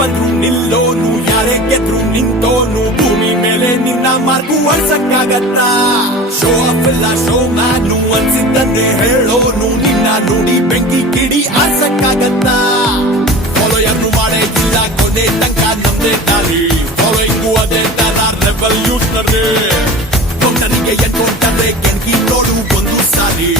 ಬಂದ್ರು ನಿಲ್ಲೋನು ಯಾರೇ ಗೆದ್ರು ನಿಂತೋನು ಭೂಮಿ ಮೇಲೆ ನಿನ್ನ ಮಾರ್ಗು ಅಳ್ಸಕ್ಕಾಗತ್ತಾ ಶೋ ಆಫ್ ಇಲ್ಲ ಶೋ ಮ್ಯಾನು ಅನ್ಸಿದ್ದನ್ನೇ ಹೇಳೋನು ನಿನ್ನ ನೋಡಿ ಬೆಂಕಿ ಕಿಡಿ ಆರ್ಸಕ್ಕಾಗತ್ತಾ ಫಾಲೋಯರ್ನು ಮಾಡೇ ಇಲ್ಲ ಕೊನೆ ತನಕ ನಮ್ದೇ ದಾರಿ ಫಾಲೋಯಿಂಗು ಅದೇ ತರ ರೆವಲ್ಯೂಷನರಿ ನನಗೆ ಎನ್ಕೊಂಡ್ರೆ ಕೆಣಕಿ ನೋಡು ಒಂದು ಸಾರಿ